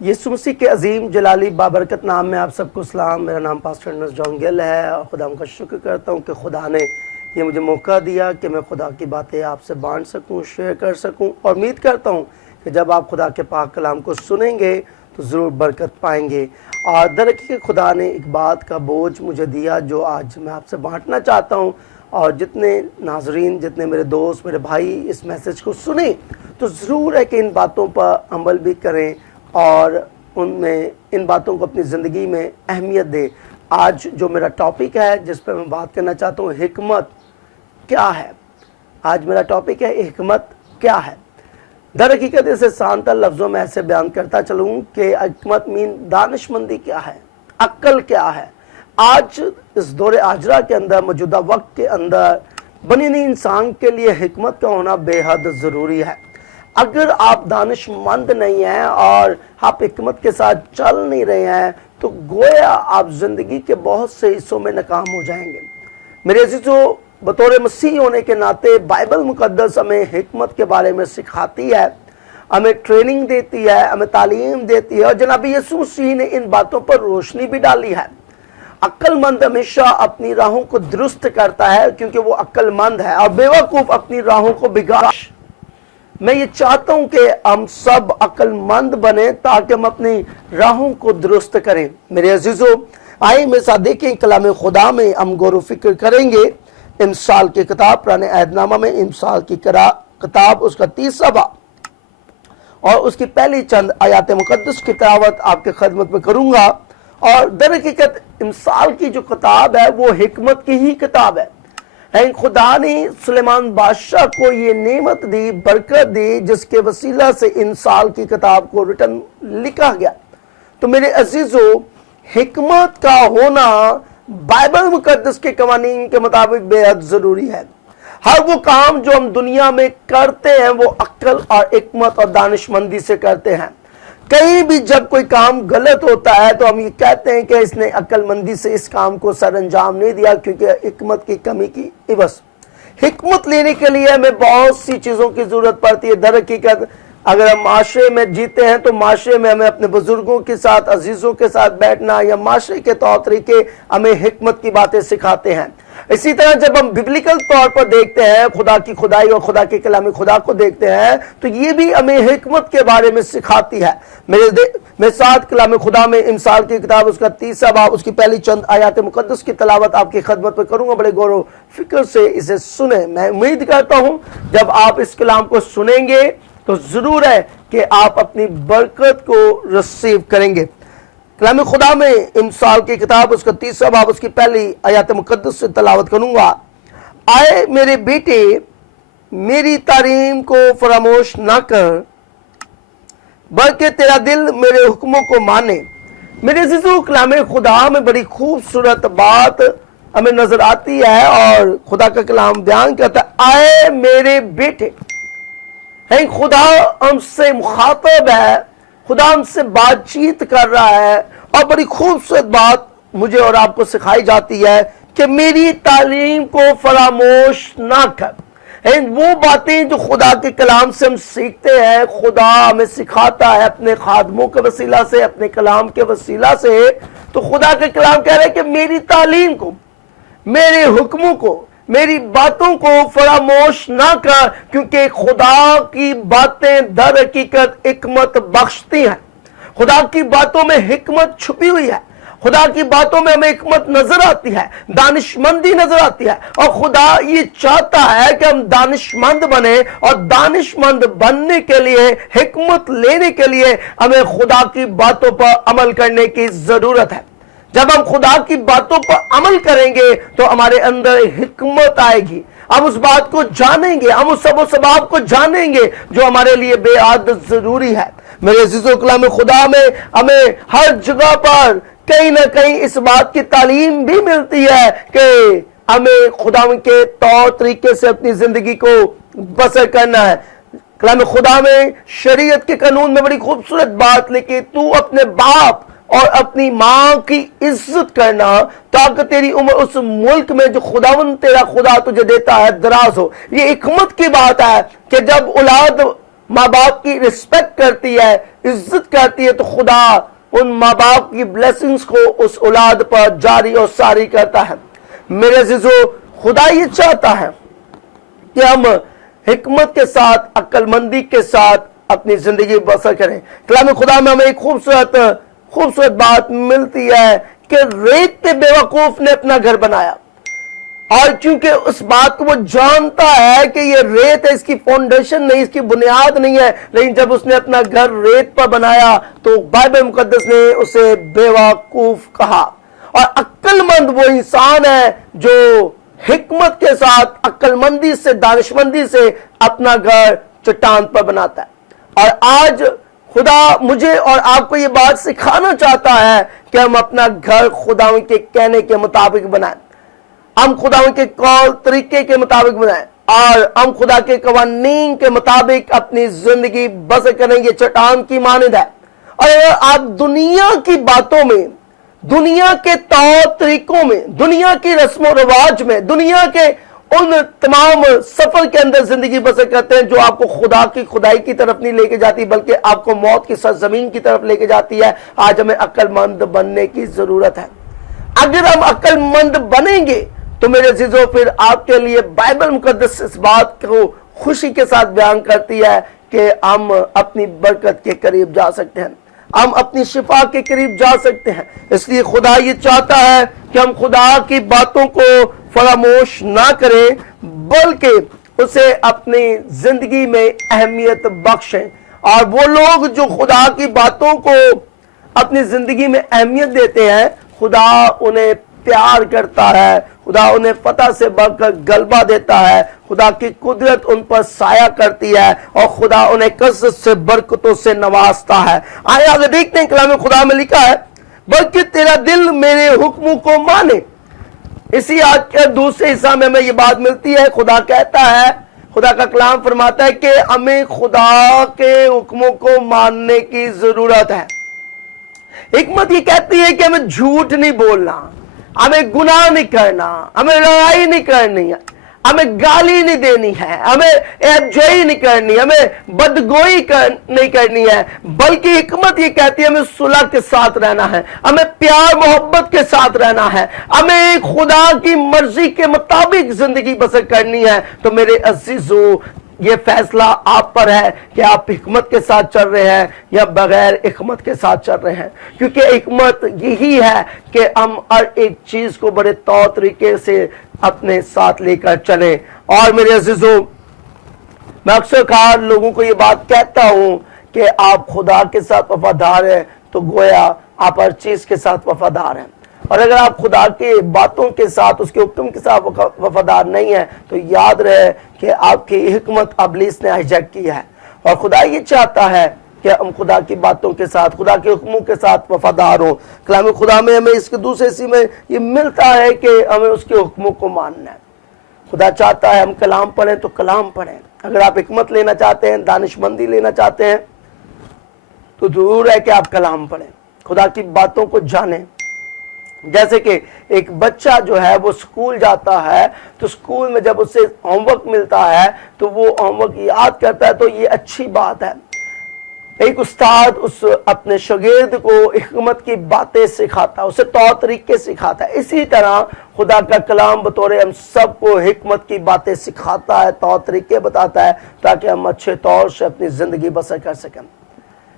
یسوع مسیح کے عظیم جلالی بابرکت نام میں آپ سب کو سلام۔ میرا نام پاسٹر ارنسٹ جان گل ہے اور خدا کا شکر کرتا ہوں کہ خدا نے یہ مجھے موقع دیا کہ میں خدا کی باتیں آپ سے بانٹ سکوں، شیئر کر سکوں، اور امید کرتا ہوں کہ جب آپ خدا کے پاک کلام کو سنیں گے تو ضرور برکت پائیں گے۔ اور درحقیقت خدا نے ایک بات کا بوجھ مجھے دیا جو آج میں آپ سے بانٹنا چاہتا ہوں، اور جتنے ناظرین، جتنے میرے دوست، میرے بھائی اس میسج کو سنیں تو ضرور ہے کہ ان باتوں پر عمل بھی کریں اور ان باتوں کو اپنی زندگی میں اہمیت دیں۔ آج جو میرا ٹاپک ہے جس پہ میں بات کرنا چاہتا ہوں، حکمت کیا ہے۔ آج میرا ٹاپک ہے حکمت کیا ہے۔ در حقیقت اسے سادہ لفظوں میں ایسے بیان کرتا چلوں کہ حکمت دانش مندی کیا ہے، عقل کیا ہے۔ آج اس دور آجرا کے اندر، موجودہ وقت کے اندر بنی نئی انسان کے لیے حکمت کا ہونا بے حد ضروری ہے۔ اگر آپ دانش مند نہیں ہیں اور آپ حکمت کے ساتھ چل نہیں رہے ہیں تو گویا آپ زندگی کے بہت سے حصوں میں ناکام ہو جائیں گے۔ میرے عزیزو، بطور مسیح ہونے کے ناطے بائبل مقدس ہمیں حکمت کے بارے میں سکھاتی ہے، ہمیں ٹریننگ دیتی ہے، ہمیں تعلیم دیتی ہے، اور جناب یسوع مسیح نے ان باتوں پر روشنی بھی ڈالی ہے۔ عقل مند ہمیشہ اپنی راہوں کو درست کرتا ہے کیونکہ وہ عقل مند ہے، اور بیوقوف اپنی راہوں کو بگاڑ۔ میں یہ چاہتا ہوں کہ ہم سب عقل مند بنیں تاکہ ہم اپنی راہوں کو درست کریں۔ میرے عزیزو، آئیں میرے ساتھ دیکھیں کلام خدا میں ہم غور و فکر کریں گے۔ امثال کی کتاب، پرانے عہد نامہ میں امثال کی کتاب، اس کا 30واں باب اور اس کی پہلی چند آیات مقدس کی تلاوت آپ کے خدمت میں کروں گا۔ اور در حقیقت امثال کی جو کتاب ہے وہ حکمت کی ہی کتاب ہے۔ خدا نے سلیمان بادشاہ کو یہ نعمت دی، برکت دی، جس کے وسیلہ سے امثال کی کتاب کو لکھا گیا۔ تو میرے عزیزو، حکمت کا ہونا بائبل مقدس کے قوانین کے مطابق بے حد ضروری ہے۔ ہر وہ کام جو ہم دنیا میں کرتے ہیں وہ عقل اور حکمت اور دانشمندی سے کرتے ہیں۔ کہیں بھی جب کوئی کام غلط ہوتا ہے تو ہم یہ کہتے ہیں کہ اس نے عقل مندی سے اس کام کو سر انجام نہیں دیا کیونکہ حکمت کی کمی کی عوض۔ حکمت لینے کے لیے ہمیں بہت سی چیزوں کی ضرورت پڑتی ہے۔ در حقیقت اگر ہم معاشرے میں جیتے ہیں تو معاشرے میں ہمیں اپنے بزرگوں کے ساتھ، عزیزوں کے ساتھ بیٹھنا یا معاشرے کے طور طریقے ہمیں حکمت کی باتیں سکھاتے ہیں۔ اسی طرح جب ہم ببلیکل طور پر دیکھتے ہیں، خدا کی خدائی اور خدا کے کلام خدا کو دیکھتے ہیں تو یہ بھی ہمیں حکمت کے بارے میں سکھاتی ہے۔ میرے ساتھ کلام خدا میں امثال کی کتاب، اس کا 30واں باب، اس کی پہلی چند آیات مقدس کی تلاوت آپ کی خدمت میں کروں گا۔ بڑے غور و فکر سے اسے سنیں۔ میں امید کرتا ہوں جب آپ اس کلام کو سنیں گے تو ضرور ہے کہ آپ اپنی برکت کو ریسیو کریں گے۔ کلام خدا میں امثال کی کتاب، اس کا 30واں باب، اس کی پہلی آیات مقدس سے تلاوت کروں گا۔ آئے میرے بیٹے، میری تعلیم کو فراموش نہ کر، بلکہ تیرا دل میرے حکموں کو مانے۔ میرے عزیزو، کلام خدا میں بڑی خوبصورت بات ہمیں نظر آتی ہے اور خدا کا کلام بیان کرتا ہے، آئے میرے بیٹے۔ خدا ہم سے مخاطب ہے، خدا ہم سے بات چیت کر رہا ہے، اور بڑی خوبصورت بات مجھے اور آپ کو سکھائی جاتی ہے کہ میری تعلیم کو فراموش نہ کر۔ وہ باتیں جو خدا کے کلام سے ہم سیکھتے ہیں، خدا ہمیں سکھاتا ہے اپنے خادموں کے وسیلہ سے، اپنے کلام کے وسیلہ سے۔ تو خدا کے کلام کہہ رہے ہیں کہ میری تعلیم کو، میرے حکموں کو، میری باتوں کو فراموش نہ کر، کیونکہ خدا کی باتیں در حقیقت حکمت بخشتی ہیں۔ خدا کی باتوں میں حکمت چھپی ہوئی ہے۔ خدا کی باتوں میں ہمیں حکمت نظر آتی ہے، دانشمندی نظر آتی ہے، اور خدا یہ چاہتا ہے کہ ہم دانشمند بنیں، اور دانشمند بننے کے لیے، حکمت لینے کے لیے ہمیں خدا کی باتوں پر عمل کرنے کی ضرورت ہے۔ جب ہم خدا کی باتوں پر عمل کریں گے تو ہمارے اندر حکمت آئے گی، ہم اس بات کو جانیں گے، ہم اس سب و سباب کو جانیں گے جو ہمارے لیے بے حد ضروری ہے۔ میرے عزیزو، کلام خدا میں ہمیں ہر جگہ پر کہیں نہ کہیں اس بات کی تعلیم بھی ملتی ہے کہ ہمیں خدا کے طور طریقے سے اپنی زندگی کو بسر کرنا ہے۔ کلام خدا میں شریعت کے قانون میں بڑی خوبصورت بات لکھی، تو اپنے باپ اور اپنی ماں کی عزت کرنا تاکہ تیری عمر اس ملک میں جو خداوند تیرا خدا تجھے دیتا ہے دراز ہو۔ یہ حکمت کی بات ہے کہ جب اولاد माँ बाप की रिस्पेक्ट करती है, इज्जत करती है, तो खुदा उन माँ बाप की ब्लेसिंग्स को उस औलाद पर जारी और सारी करता है। मेरे अजीजों, खुदा ये चाहता है कि हम हिकमत के साथ, अक्लमंदी के साथ अपनी जिंदगी बसर करें। कलाम खुदा में हमें एक खूबसूरत बात मिलती है कि रेत पे बेवकूफ ने अपना घर बनाया, और क्योंकि उस बात को वो जानता है कि ये रेत है, इसकी फाउंडेशन नहीं, इसकी बुनियाद नहीं है, लेकिन जब उसने अपना घर रेत पर बनाया तो बाइबल मुकद्दस ने उसे बेवकूफ कहा। और अक्लमंद वो इंसान है जो हिकमत के साथ, अक्लमंदी से, दानिशमंदी से अपना घर चट्टान पर बनाता है। और आज खुदा मुझे और आपको ये बात सिखाना चाहता है कि हम अपना घर खुदा के कहने के मुताबिक बनाएं, हम खुदा के कौल तरीके के मुताबिक बनाएं, और हम खुदा के कवानीन के मुताबिक अपनी जिंदगी बसर करेंगे। चट्टान की मानद है। और अगर आप दुनिया की बातों में, दुनिया के तौर तरीकों में, दुनिया की रस्मों रिवाज में, दुनिया के उन तमाम सफर के अंदर जिंदगी बसर करते हैं जो आपको खुदा की खुदाई की तरफ नहीं लेके जाती, बल्कि आपको मौत की सरजमीन की तरफ लेके जाती है, आज हमें अक्लमंद बनने की जरूरत है। अगर हम अक्लमंद बनेंगे तो मेरे अजीजों, फिर आपके लिए बाइबल मुकद्दस इस बात को खुशी के साथ बयान करती है कि हम अपनी बरकत के करीब जा सकते हैं, हम अपनी शिफा के करीब जा सकते हैं। इसलिए खुदा ये चाहता है कि हम खुदा की बातों को फरामोश ना करें, बल्कि उसे अपनी जिंदगी में अहमियत बख्शें। और वो लोग जो खुदा की बातों को अपनी जिंदगी में अहमियत देते हैं, खुदा उन्हें प्यार करता है, खुदा उन्हें फतह से बढ़कर गलबा देता है, खुदा की कुदरत उन पर साया करती है, और खुदा उन्हें कसरत से बरकतों से नवाजता है। आइए आगे देखते हैं, कलाम खुदा में लिखा है, बल्कि तेरा दिल मेरे हुक्मों को माने। इसी आज के दूसरे हिस्सा में हमें ये बात मिलती है। खुदा कहता है, खुदा का कलाम फरमाता है कि हमें खुदा के हुक्मों को मानने की जरूरत है। हिकमत ये कहती है कि हमें झूठ नहीं बोलना, हमें गुनाह नहीं करना, हमें लड़ाई नहीं करनी है, हमें गाली नहीं देनी है, हमें एबजोई नहीं करनी, हमें बदगोई नहीं करनी है, बल्कि हिकमत ये कहती है हमें सुलह के साथ रहना है, हमें प्यार मोहब्बत के साथ रहना है, हमें खुदा की मर्जी के मुताबिक जिंदगी बसर करनी है। तो मेरे अजीजों, ये फैसला आप पर है कि आप हिकमत के साथ चल रहे हैं या बगैर हिकमत के साथ चल रहे हैं, क्योंकि हिकमत यही है कि हम हर एक चीज को बड़े तौर तरीके से अपने साथ लेकर चलें। और मेरे अजीजों, मैं अक्सर खास लोगों को ये बात कहता हूं कि आप खुदा के साथ वफादार हैं तो गोया आप हर चीज के साथ वफादार हैं, और अगर आप खुदा के बातों के साथ, उसके हुक्म के साथ वफादार नहीं है तो याद रहे कि आपकी हिकमत इब्लीस ने हाईजैक की है। और खुदा ये चाहता है कि हम खुदा की बातों के साथ, खुदा के हुक्मों के साथ वफादार हो। कलाम खुदा में हमें इसके दूसरे हिस्से में ये मिलता है कि हमें उसके हुक्मों को मानना है। खुदा चाहता है हम कलाम पढ़ें तो कलाम पढ़ें। अगर आप हिकमत लेना चाहते हैं, दानिशमंदी लेना चाहते हैं, तो जरूर है कि आप कलाम पढ़ें, खुदा की बातों को जानें। जैसे कि एक बच्चा जो है वो स्कूल जाता है, तो स्कूल में जब उसे होमवर्क मिलता है तो वो होमवर्क याद करता है, तो ये अच्छी बात है। एक उस्ताद उस अपने शागिर्द को हिकमत की बातें सिखाता है, उसे तौर तरीके सिखाता है। इसी तरह खुदा का कलाम बतौर हम सबको हिकमत की बातें सिखाता है, तौर तरीके बताता है, ताकि हम अच्छे तौर से अपनी जिंदगी बसर कर सकें।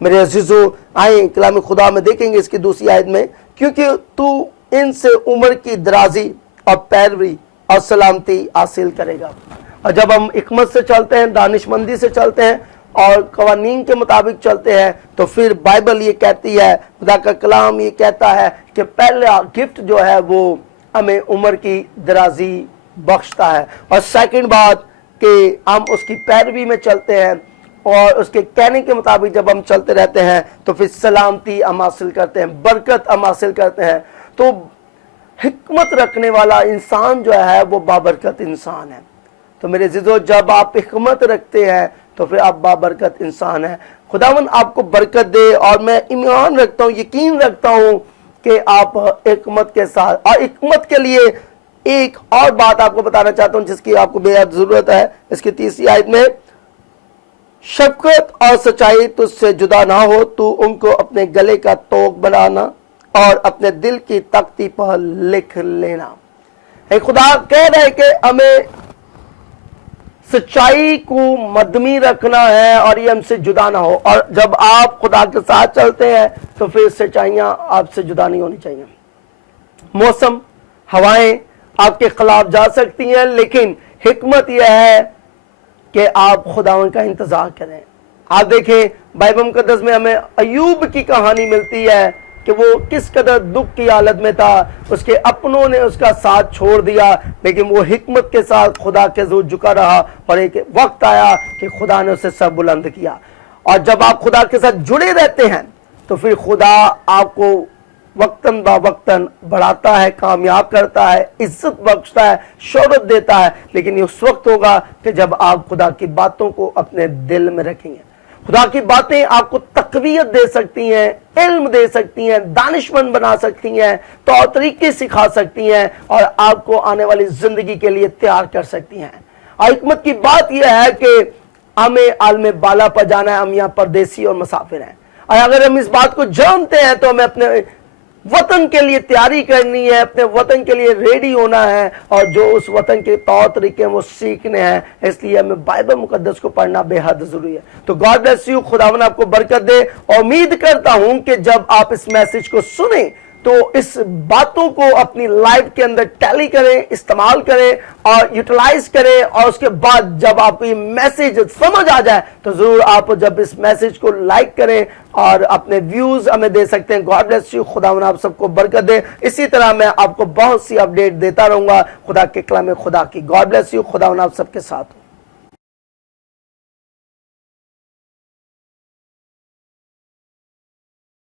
मेरे अजीजों, आए कलाम खुदा में देखेंगे इसकी दूसरी आयत में, क्योंकि तू इनसे उम्र की दराजी और पैरवी और सलामती हासिल करेगा। और जब हम हिकमत से चलते हैं, दानिशमंदी से चलते हैं और कवानीन के मुताबिक चलते हैं, तो फिर बाइबल ये कहती है, खुदा का कलाम ये कहता है कि पहला गिफ्ट जो है वो हमें उम्र की दराजी बख्शता है, और सेकंड बात कि हम उसकी पैरवी में चलते हैं और उसके कहने के मुताबिक जब हम चलते रहते हैं तो फिर सलामती हम हासिल करते हैं, बरकत हम हासिल करते हैं। तो हिकमत रखने वाला इंसान जो है वो बाबरकत इंसान है। तो मेरे अजीजों, जब आप हिकमत रखते हैं तो फिर आप बाबरकत इंसान है। खुदावन आपको बरकत दे, और मैं ईमान रखता हूँ, यकीन रखता हूँ कि आप हिकमत के साथ, और हिकमत के लिए एक और बात आपको बताना चाहता हूँ जिसकी आपको बेहद जरूरत है। इसकी तीसरी आयत में, शफकत और सच्चाई तुझसे जुदा ना हो, तू उनको अपने गले का तोग बनाना और अपने दिल की तख्ती पर लिख लेना। खुदा कह रहे कि हमें सच्चाई को मद्दमी रखना है और ये हमसे जुदा ना हो। और जब आप खुदा के साथ चलते हैं तो फिर सच्चाइयां आपसे जुदा नहीं होनी चाहिए। मौसम, हवाएं आपके खिलाफ जा सकती हैं, लेकिन हिकमत यह है कि आप खुदावन का इंतजार करें। आप देखें बाइबल मुकद्दस में हमें अय्यूब की कहानी मिलती है कि वो किस कदर दुख की हालत में था, उसके अपनों ने उसका साथ छोड़ दिया, लेकिन वो हिकमत के साथ खुदा के हज़ूर झुका रहा और एक वक्त आया कि खुदा ने उसे सर बुलंद किया। और जब आप खुदा के साथ जुड़े रहते हैं तो फिर खुदा आपको वक्तन बा वक्तन बढ़ाता है, कामयाब करता है, इज्जत बख्शता है, शोहरत देता है। लेकिन ये उस वक्त होगा कि जब आप खुदा की बातों को अपने दिल में रखेंगे। खुदा की बातें आपको तकवीयत दे सकती हैं, इल्म दे सकती हैं, दानिशमंद बना सकती हैं, तौर तरीके सिखा सकती हैं और आपको आने वाली जिंदगी के लिए तैयार कर सकती हैं। और हिकमत की बात यह है कि हमें आलम बाला पर जाना है, हम यहाँ परदेसी और मुसाफिर हैं। और अगर हम इस बात को जानते हैं तो हमें अपने वतन के लिए तैयारी करनी है, अपने वतन के लिए रेडी होना है और जो उस वतन के तौर तरीके हैं वो सीखने हैं। इसलिए हमें बाइबल मुकद्दस को पढ़ना बेहद जरूरी है। तो गॉड ब्लेस यू, खुदावन आपको बरकत दे। और उम्मीद करता हूं कि जब आप इस मैसेज को सुने तो इस बातों को अपनी लाइफ के अंदर टैली करें, इस्तेमाल करें और यूटिलाइज करें। और उसके बाद जब आपको ये मैसेज समझ आ जाए तो जरूर आप जब इस मैसेज को लाइक करें और अपने व्यूज हमें दे सकते हैं। गॉड ब्लेस यू, खुदावन आप सबको बरकत दे। इसी तरह मैं आपको बहुत सी अपडेट देता रहूंगा खुदा के कलाम खुदा की। गॉड ब्लेस यू, खुदावन आप सबके साथ हो।